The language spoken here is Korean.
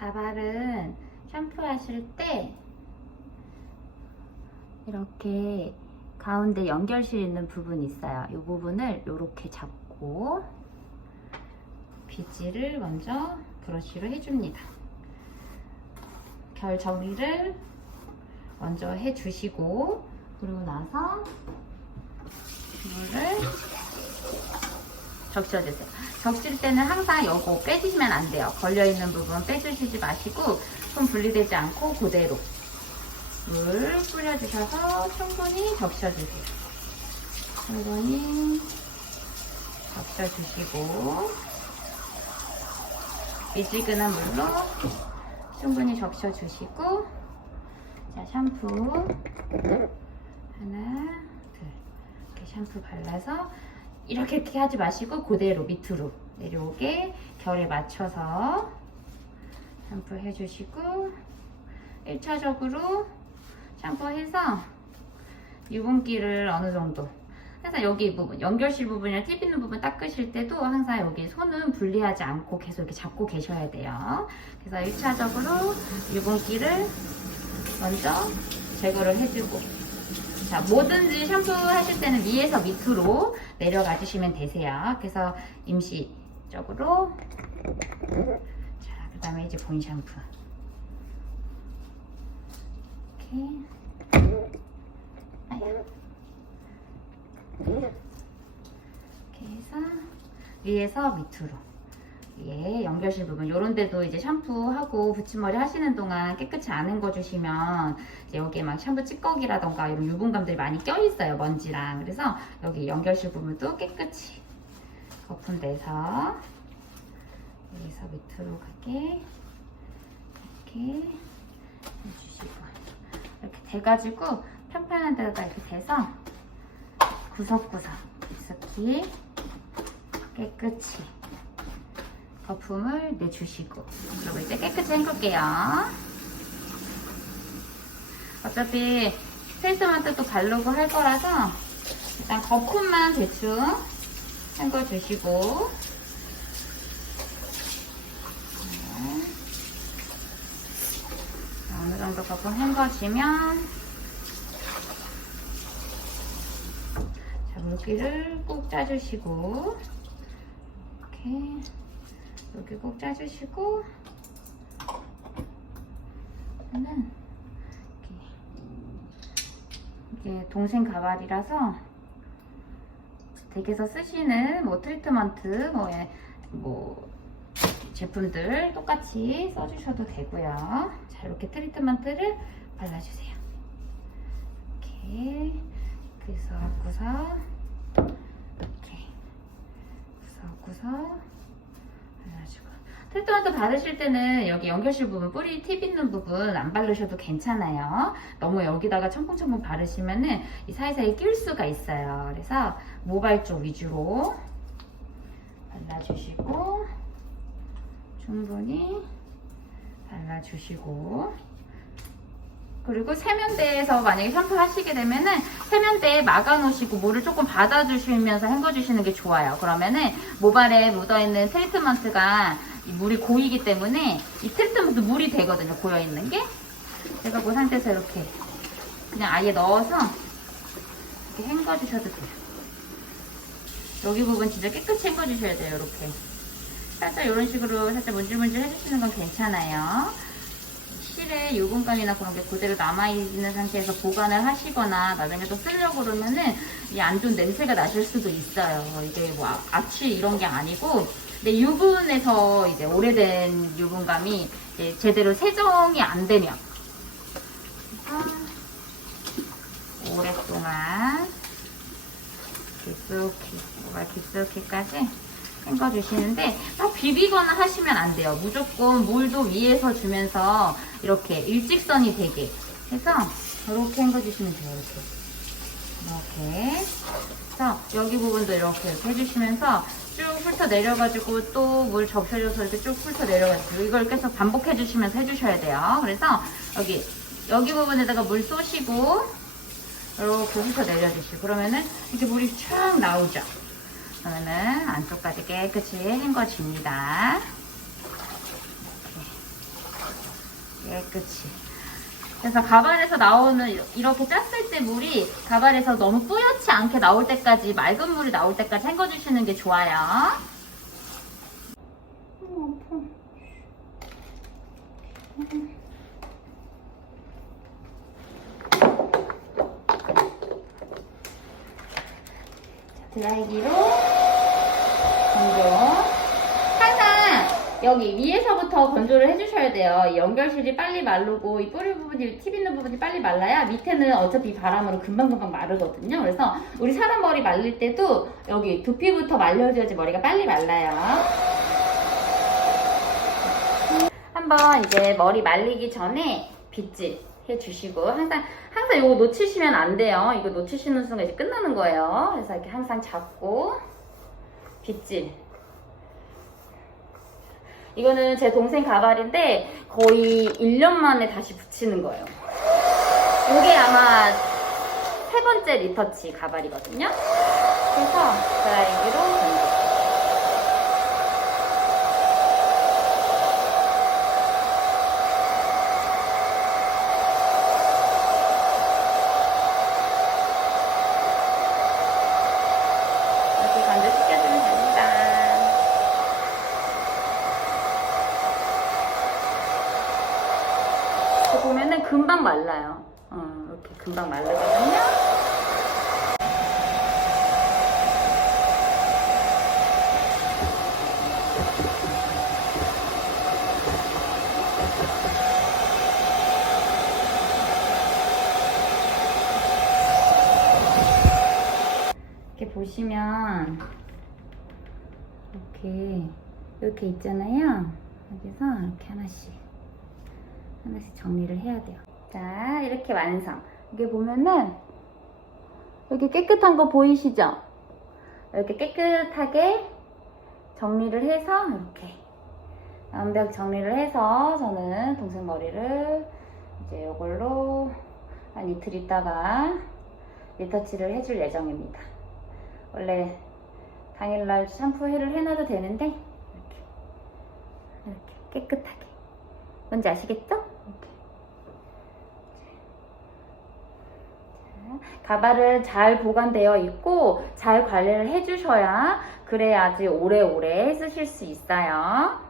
가발은 샴푸하실 때 이렇게 가운데 연결실 있는 부분이 있어요. 이 부분을 이렇게 잡고 빗질을 먼저 브러쉬로 해줍니다. 결 정리를 먼저 해주시고 그리고 나서 이거를 적셔주세요. 적실 때는 항상 요거 빼주시면 안 돼요. 걸려있는 부분 빼주시지 마시고 손 분리되지 않고 그대로 물 뿌려주셔서 충분히 적셔주세요. 충분히 적셔주시고 미지근한 물로 충분히 적셔주시고 자 샴푸 하나 둘 이렇게 샴푸 발라서 이렇게 이렇게 하지 마시고 그대로 밑으로 내려오게 결에 맞춰서 샴푸 해주시고 1차적으로 샴푸해서 유분기를 어느 정도 항상 여기 이 부분 연결실 부분이랑 팁 있는 부분 닦으실 때도 항상 여기 손은 분리하지 않고 계속 이렇게 잡고 계셔야 돼요. 그래서 1차적으로 유분기를 먼저 제거를 해주고 자, 뭐든지 샴푸 하실 때는 위에서 밑으로 내려가 주시면 되세요. 그래서 임시적으로 자, 그 다음에 이제 본 샴푸 이렇게 아야. 이렇게 해서 위에서 밑으로 위에 연결실 부분. 요런 데도 이제 샴푸하고 붙임머리 하시는 동안 깨끗이 안 헹궈주시면 이제 여기에 막 샴푸 찌꺼기라던가 이런 유분감들이 많이 껴있어요 먼지랑. 그래서 여기 연결실 부분도 깨끗이 거품 내서 여기서 밑으로 가게 이렇게 해주시고. 이렇게 돼가지고 편편한 데가 이렇게 돼서 구석구석 깊숙이 깨끗이 거품을 내주시고 그리고 이제 깨끗이 헹굴게요. 어차피 트리트먼트 또 바르고 할 거라서 일단 거품만 대충 헹궈주시고. 어느 정도 거품 헹궈지면 자, 물기를 꾹 짜주시고 이렇게 여기 꼭 짜주시고 저는 이게, 이게 동생 가발이라서 댁에서 쓰시는 뭐 트리트먼트 뭐, 예, 뭐 제품들 똑같이 써주셔도 되고요. 자 이렇게 트리트먼트를 발라주세요. 이렇게 구석구석 이렇게 구석 구석 발라주고 트리트먼트 바르실 때는 여기 연결실 부분 뿌리 팁 있는 부분 안 바르셔도 괜찮아요. 너무 여기다가 첨벙첨벙 바르시면은 이 사이사이에 낄 수가 있어요. 그래서 모발 쪽 위주로 발라주시고 충분히 발라주시고. 그리고 세면대에서 만약에 샴푸 하시게 되면은 세면대에 막아 놓으시고 물을 조금 받아주시면서 헹궈 주시는 게 좋아요. 그러면은 모발에 묻어있는 트리트먼트가 이 물이 고이기 때문에 이 트리트먼트 물이 되거든요. 고여있는 게. 제가 그 상태에서 이렇게 그냥 아예 넣어서 이렇게 헹궈 주셔도 돼요. 여기 부분 진짜 깨끗이 헹궈 주셔야 돼요. 이렇게. 살짝 이런 식으로 살짝 문질문질 해주시는 건 괜찮아요. 실에 유분감이나 그런 게 그대로 남아있는 상태에서 보관을 하시거나 나중에 또 쓰려고 그러면은 이 안 좋은 냄새가 나실 수도 있어요. 이게 뭐 아- 악취 이런 게 아니고 근데 유분에서 이제 오래된 유분감이 이제 제대로 세정이 안 되면 오랫동안 깊숙이 모발 깊숙이까지 헹궈주시는데 막 비비거나 하시면 안 돼요. 무조건 물도 위에서 주면서 이렇게 일직선이 되게 해서 이렇게 헹궈주시면 돼요. 이렇게. 이렇게. 그래서 여기 부분도 이렇게, 해주시면서 쭉 훑어 내려가지고 또물 접셔줘서 이렇게 쭉 훑어 내려가지고 이걸 계속 반복해주시면서 해주셔야 돼요. 그래서 여기 여기 부분에다가 물 쏘시고 이렇게 훑어 내려주시고 그러면은 이렇게 물이 쫙 나오죠. 그러면은 안쪽까지 깨끗이 헹궈집니다. 깨끗이. 그래서 가발에서 나오는 이렇게 짰을 때 물이 가발에서 너무 뿌옇지 않게 나올 때까지 맑은 물이 나올 때까지 헹궈주시는 게 좋아요. 드라이기로 건조. 여기 위에서부터 건조를 해주셔야 돼요. 이 연결실이 빨리 마르고 이 뿌리 부분이 팁 있는 부분이 빨리 말라야 밑에는 어차피 바람으로 금방금방 마르거든요. 그래서 우리 사람 머리 말릴 때도 여기 두피부터 말려줘야지 머리가 빨리 말라요. 한번 이제 머리 말리기 전에 빗질 해주시고 항상 항상 이거 놓치시면 안 돼요. 이거 놓치시는 순간 이제 끝나는 거예요. 그래서 이렇게 항상 잡고 빗질. 이거는 제 동생 가발인데 거의 1년 만에 다시 붙이는 거예요. 이게 아마 세 번째 리터치 가발이거든요. 그래서 드라이기로 건조. 이렇게 건조시켜주면 됩니다. 이렇게 보면은 금방 말라요. 어, 이렇게 금방 말르거든요. 이렇게 보시면 이렇게 이렇게 있잖아요. 여기서 이렇게 하나씩 하나씩 정리를 해야 돼요. 자, 이렇게 완성. 이게 보면은 여기 깨끗한 거 보이시죠? 이렇게 깨끗하게 정리를 해서 이렇게 완벽 정리를 해서 저는 동생 머리를 이제 이걸로 한 이틀 있다가 리터치를 해줄 예정입니다. 원래 당일날 샴푸를 해놔도 되는데 이렇게 이렇게 깨끗하게 뭔지 아시겠죠? 이렇게. 자, 가발은 잘 보관되어 있고 잘 관리를 해주셔야 그래야지 오래오래 쓰실 수 있어요.